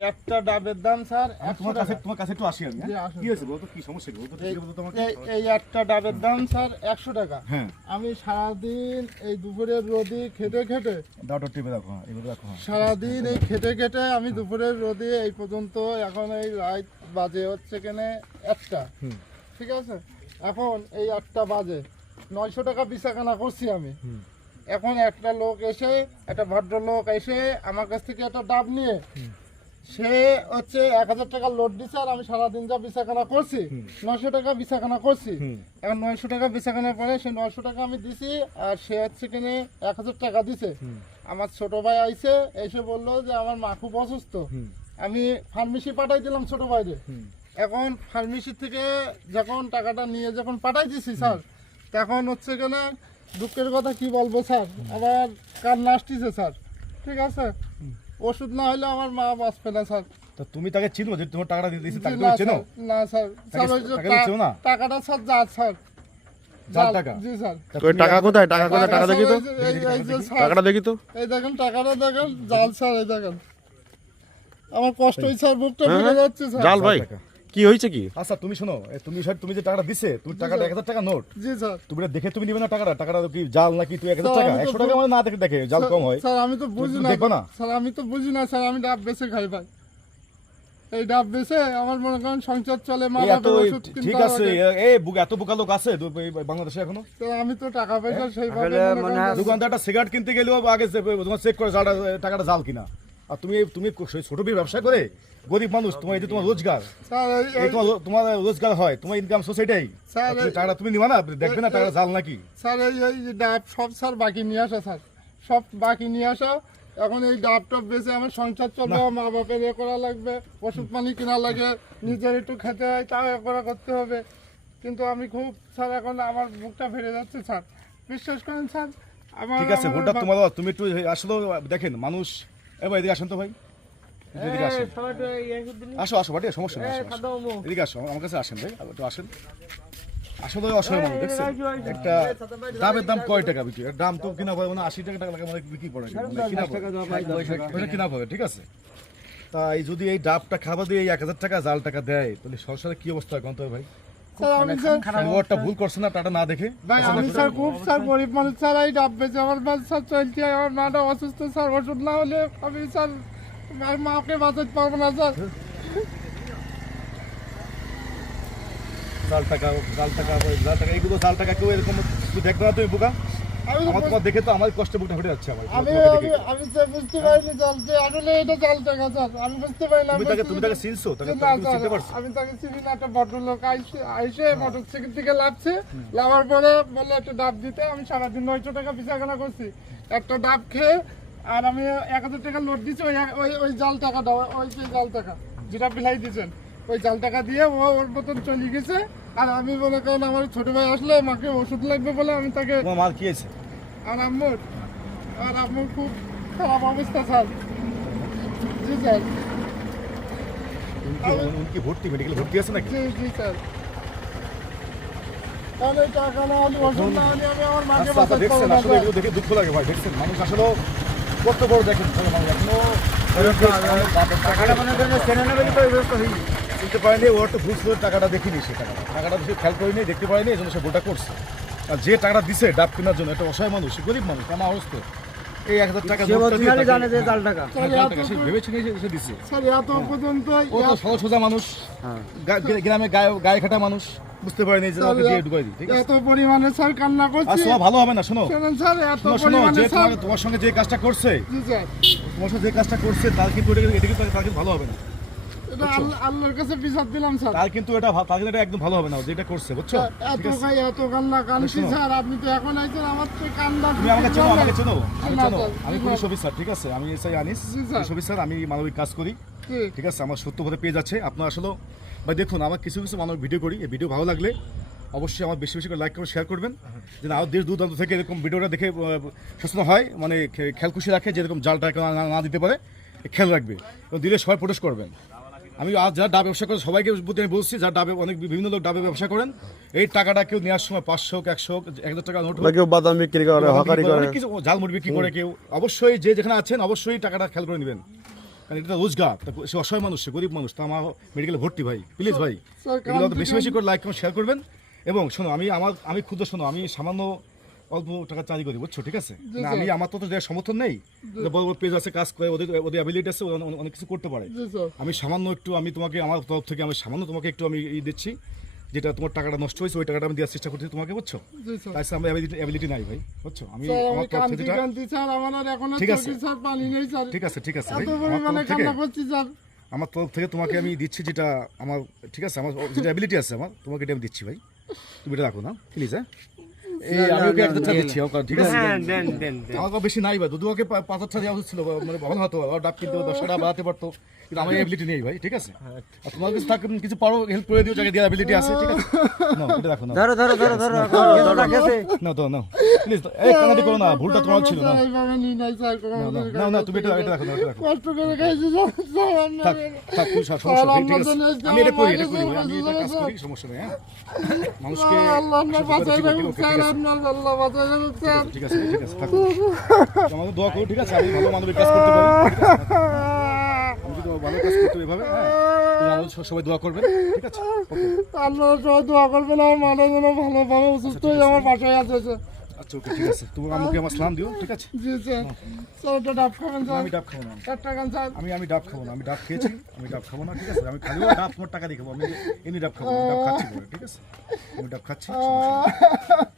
একটা ডাবের দাম স্যার তোমার কাছে একটু আসি আমি। কি হয়েছে বলতো, কি সমস্যা কি বলতো, তোমাকে এই একটা ডাবের দাম স্যার 100 টাকা। হ্যাঁ, আমি সারাদিন এই দুপুরের রোদে খেটে দাওটা টিপে রাখো, এইভাবে রাখো। সারাদিন এই খেটে আমি দুপুরের রোদে এই পর্যন্ত এখন এই রাত বাজে হচ্ছে কেনে 1টা, ঠিক আছে। এখন এই 8টা বাজে 900 টাকা বেচাকেনা করছি আমি। এখন একটা লোক এসে, একটা ভদ্রলোক এসে আমার কাছ থেকে একটা ডাব নিয়ে সে হচ্ছে 1000 টাকা লোড দিচ্ছে, আর আমি সারাদিন যা বেচাকেনা করছি 900 টাকা বেচাকেনা করছি। এখন 900 টাকা বেচাকেনা পরে সে 900 টাকা আমি দিছি, আর সে হচ্ছে কিনে 1000 টাকা দিছে। আমার ছোট ভাই আইছে, এসে বললো যে আমার মা খুব অসুস্থ, আমি ফার্মেসি পাঠাই দিলাম ছোট ভাইরে। এখন ফার্মেসি থেকে যখন টাকাটা নিয়ে যখন পাঠাই দিছি স্যার, তখন হচ্ছে কিনা দুঃখের কথা কি বলবো স্যার, আবার কান্না আসতেছে স্যার, ঠিক আছে। ওষুধ না হলে আমার মা বাঁচবে না স্যার। তো তুমি তাকে চিনো, যে তোমার টাকাটা দিয়েছি তাকে না তুমি চেনো? স্যার, না স্যার, স্যার ওই যে টাকাটা চেনো না? টাকাটা স্যার যা স্যার, জাল টাকা? জি স্যার। ওই টাকা কোথায়, টাকা কোথায়, টাকা দেখি তো, এই যে স্যার, টাকাটা দেখি তো। এই দেখেন টাকাটা দেখেন, জাল স্যার, এই দেখেন আমার কষ্ট হচ্ছে স্যার, বুকটা ফেটে যাচ্ছে স্যার। জাল ভাই, কি হয়েছে কি? আচ্ছা তুমি শোনো, তুমি যে টাকাটা দিছে, তুমি টাকাটা 1000 টাকা নোট, জি স্যার। তুমি এটা দেখে তুমি নিবে না টাকাটা? টাকাটা কি জাল নাকি তুই 1000 টাকা? 100 টাকা মানে না দেখে দেখে জাল কম হয় স্যার আমি তো বুঝি না দেখো না? স্যার, আমি তো বুঝি না স্যার, আমি ডাব বেচে খাই ভাই। এই ডাব বেচে আমার মনে করেন সংসার চলে, মা এই এত বাবার ওষুধ কিনতে ঠিক আছে, এই এত বোকা লোক আছে বাংলাদেশে এখনো? স্যার আমি তো টাকা পয়সা সেইভাবে মনে করেন দোকানদার একটা সিগারেট কিনতে গেলেও আগে চেক করে টাকাটা জাল কিনা। আর তুমি ছোট ব্যবসা করে গরিব মানুষ, তোমার এই যে তোমার রোজগার, স্যার এই তোমার রোজগার হয়, তোমার ইনকাম সোর্স এটাই। স্যার টাকাটা তুমি নিবা না, দেখবে না টাকা জাল নাকি? স্যার এই ডাব সব স্যার বাকি নিয়ে আসা স্যার, সব বাকি নিয়ে আসা। এখন এই ডাব টপ বেচে আমার সংসার চলবে, মা বাপের এ করা লাগবে, ওষুধ পানি কেনা লাগে, নিজের একটু খেতে হয়, তাও এ করা করতে হবে। কিন্তু আমি খুব স্যার এখন আমার বুকটা ফেটে যাচ্ছে স্যার, বিশ্বাস করেন স্যার। আমার ঠিক আছে, ভোটটা তোমার, তুমি একটু আসলে দেখেন মানুষ। এবার এদিকে আসেন তো ভাই, এদিকে আসেন, আসো বাড়ি, সমস্যা নেই, এদিকে আসো, আমার কাছে আসেন ভাই, একটু আসেন। আসলে অসহায় মানুষ দেখছেন, একটা ডাবের দাম কয় টাকা বিক্রি, দাম তো কিনা পাবে না 80 টাকা মানে বিক্রি পড়ে, কিনা পাবে, ঠিক আছে। তাই যদি এই ডাবটা খাবার দিয়ে 1000 টাকা জাল টাকা দেয়, তাহলে সংসারে কি অবস্থা গন্ত ভাই? স্যার আমি স্যার ওটা ভুল করছে না, টাটা না দেখে। ভাই আমি স্যার খুব স্যার গরিব মানুষ স্যার, এই ডাব বেচে আমার বাস স্যার চলছে, আমার মাটা অসুস্থ স্যার, ওষুধ না হলে আমি স্যার আমার মাকে বাঁচাতে পারবো না স্যার। জাল টাকা এইগুলো জাল টাকা কেউ এরকম দেখবে না তুমি বোকা। আমি আমার তোমার দেখে তো আমার কষ্ট বুকটা ফেটে যাচ্ছে আমার। আমি আমি স্যার বুঝতে পারিনি জাল যে আসলে এটা জাল টাকা স্যার, আমি বুঝতে পারিনি। তুমি তাকে চিনছো? না স্যার, আমি তাকে চিনি না। একটা ভদ্রলোক আইসে মোটরসাইকেল থেকে লাভছে, লাভার পরে বলে একটা ডাব দিতে। আমি সারাদিন 900 টাকা বেচাকেনা করছি একটা ডাব খেয়ে, আর আমি 1000 টাকা লোড দিচ্ছি ওই জাল টাকাটা, ওই যে জাল টাকা যেটা বিলাই দিয়েছেন, ওই জাল টাকা দিয়ে ও ওর মতন চলে গেছে। আর আমি মনে করেন আমার ছোট ভাই আসলে মাকে ওষুধ লাগবে বলে আমি তাকে, তোমার মাল কি আছে? আর আম্মুর খুব খারাপ অবস্থা স্যার। জি স্যার। উনকি ভর্তি, মেডিকেল ভর্তি আছে নাকি? জি জি স্যার। তাহলে টাকা না হলে ওষুধ না হলে আমি আমার মাকে আচ্ছা বাঁচাতে পারবো দেখছেন, না আসলে স্যার। এগুলো দেখে দুঃখ লাগে ভাই। দেখছেন মানুষ আসলে কত বড়, দেখেন মানুষ এখনো টাকাটা মানে চেনে নেবে কিন্তু চিনতে পারেনি। ওর তো ভুল করে টাকাটা দেখিনি, সে টাকাটা সে খেয়াল করেনি, দেখতে পারেনি, এই জন্য সে ভুলটা করছে। আর যে টাকাটা দিছে ডাব কেনার জন্য, একটা অসহায় মানুষ, গরিব মানুষ, আমার অবস্থা এই 1000 টাকা জানে যে জাল টাকা, সে ভেবেছে সে দিছে। স্যার এত পর্যন্ত ও তো সহজ সোজা মানুষ, গ্রামে গায়ে খাটা মানুষ, বুঝতে পারেনি যে তাকে দিয়ে ঢুকাই দিই, ঠিক আছে? এত পরিমাণে স্যার কান্না আর করছি। সব ভালো হবে না, শোনো শুনুন স্যার, এত শোনো পরিমাণে যে স্যার। তোমার সঙ্গে যে কাজটা করছে, জি স্যার, তোমার সঙ্গে যে কাজটা করছে তার কিন্তু এটা কিন্তু তার কিন্তু ভালো হবে না, এটা আল্লাহর কাছে বিচার দিলাম স্যার। তার কিন্তু এটা একদম ভালো হবে না যেটা করছে, বুঝছো? এত ভাই এত কান্না কাঁদছি স্যার, আপনি তো এখন আইছেন আমার তো কান্না। তুমি আমাকে চেনো? না, স্যার, আমি পুলিশ অফিসার, ঠিক আছে? আমি এসআই আনিস, জি, স্যার। পুলিশ অফিসার, আমি মানবিক কাজ করি, জি, ঠিক আছে? আমার সত্য পথে পেজ আছে। আপনার আসলে ভাই দেখুন, আমার কিছু মানুষ ভিডিও করি, এই ভিডিও ভালো লাগলে অবশ্যই আমার বেশি বেশি করে লাইক করে শেয়ার করবেন, যেন আরও দেশ দূরান্ত থেকে এরকম ভিডিওটা দেখে সচেতন হয়, মানে খেয়াল খুশি রাখে, যেরকম জালটা না দিতে পারে খেয়াল রাখবে, এবং দিলে সবাই প্রোটেস্ট করবেন। আমি আজ যারা ডাব ব্যবসা করে সবাইকে আমি বলছি, যারা ডাবে অনেক বিভিন্ন লোক ডাবে ব্যবসা করেন, এই টাকাটা কেউ নেওয়ার সময় 500, 100, 1000 টাকা নোট, কেউ বাদাম বিক্রি করে, হকারি করে, অনেক কিছু জাল মুড়ি বিক্রি করে, কেউ অবশ্যই যে যেখানে আছেন অবশ্যই টাকাটা খেয়াল করে নেবেন, কারণ এটা রোজগার, সে অসহায় মানুষ, সে গরিব মানুষ, তা আমার মেডিকেলে ভর্তি ভাই, প্লিজ ভাই স্যার, এগুলো তো বেশি বেশি করে লাইক শেয়ার করবেন। এবং শোনো, আমি ক্ষুদ্র, শোনো, আমি সামান্য অল্প টাকা চাকরি করি, বুঝছো, ঠিক আছে? না, আমি আমার তো দেওয়ার সমর্থন নেই, বড় বড় পেজ আছে, কাজ করে, ওদের অ্যাবিলিটি আছে, ওরা অনেক কিছু করতে পারে। জি স্যার। আমি সামান্য একটু, আমি তোমাকে আমার তরফ থেকে আমি সামান্য তোমাকে একটু আমি দিচ্ছি, যেটা তোমার টাকাটা নষ্ট হয়েছে, ওই টাকাটা আমি দেওয়ার চেষ্টা করছি তোমাকে, বুঝছো? জি স্যার। তাই আমার অ্যাবিলিটি নাই ভাই, বুঝছো? আমি স্যার, আমি আমার তরফ কান্দি থেকে যেটা, কান্দি স্যার, আমার আর এখনো ঠিক আছে। চোখে স্যার পানি নেই স্যার। ঠিক আছে, ঠিক আছে ভাই, এত আমার পরিমাণে তরফ থেকে, কান্না করছি স্যার। আমার তরফ থেকে তোমাকে আমি দিচ্ছি যেটা আমার, ঠিক আছে, আমার যেটা অ্যাবিলিটি আছে আমার, তোমাকে এটা আমি দিচ্ছি ভাই, তুমি এটা রাখো না প্লিজ। হ্যাঁ, এই আমি ওকে 1,000 টাকা দিচ্ছি, ওকে, ঠিক আছে? আমার কাছে বেশি নাই ভাই, দুদুকে 5,000 টাকা দেওয়া হচ্ছিল, মানে ভালো হতো, আর ডাব কিনতে 10 টাকা বাড়াতে পারতো, কিন্তু আমার অ্যাবিলিটি নেই ভাই, ঠিক আছে? আর তোমার কাছে থাকে কিছু পারো, হেল্প করে দিও, যাকে দেওয়ার অ্যাবিলিটি আছে, ঠিক আছে? নাও, এটা রাখো না, ধরো নাও, দাও, নাও প্লিজ, এই কান্নাটি করো না, ভুলটা তোমার ছিল না, স্যার, এইভাবে নিই নাই স্যার, কোনো না, আমাদের না, না, কাছে তুমি এটা রাখো না, এটা রাখো, কষ্ট করে খাইছি স্যার, স্যার, আমরা- থাক থাক, তুই সমস্যা নেই, ঠিক আছে? আমি এটা করি, ভাই, আমি এটা কাজ করি, সমস্যা নেই। হ্যাঁ, মানুষকে আল্লাহ আপনার বাঁচাই রাখুন ঠিক স্যার, আছে, আপনার আল্লাহ বাঁচাই রাখুন স্যার। ঠিক আছে, ঠিক আছে, থাকো, আমাদের দোয়া করো, ঠিক আছে? আমি ভালো মানবিক কাজ করতে পারি, ঠিক আছে? আমি যদি ভালো কাজ করতে এভাবে, হ্যাঁ, তুমি আমাদের সবাই দোয়া করবেন, ঠিক আছে? ওকে, আপনারা সবাই দোয়া করবেন, আমার মাটা যেন ভালোভাবে অসুস্থ হয়ে আমার বাসায় আছে স্যার। আচ্ছা, ওকে, ঠিক আছে, তুমি আমাকে আমার সালাম দিও, ঠিক আছে? জি স্যার। স্যার, একটা ডাব খাবেন স্যার? আমি ডাব খাবো না, একটা খান স্যার। আমি ডাব খাবো না, আমি ডাব খেয়েছি, আমি ডাব খাবো না, ঠিক আছে? আমি খালিও ডাব তোমার টাকা দিয়ে খাবো, আমি এমনি ডাব খাবো না, আমি ডাব খাচ্ছি বলে, ঠিক আছে? আমি ডাব খাচ্ছি, সমস্যা নেই।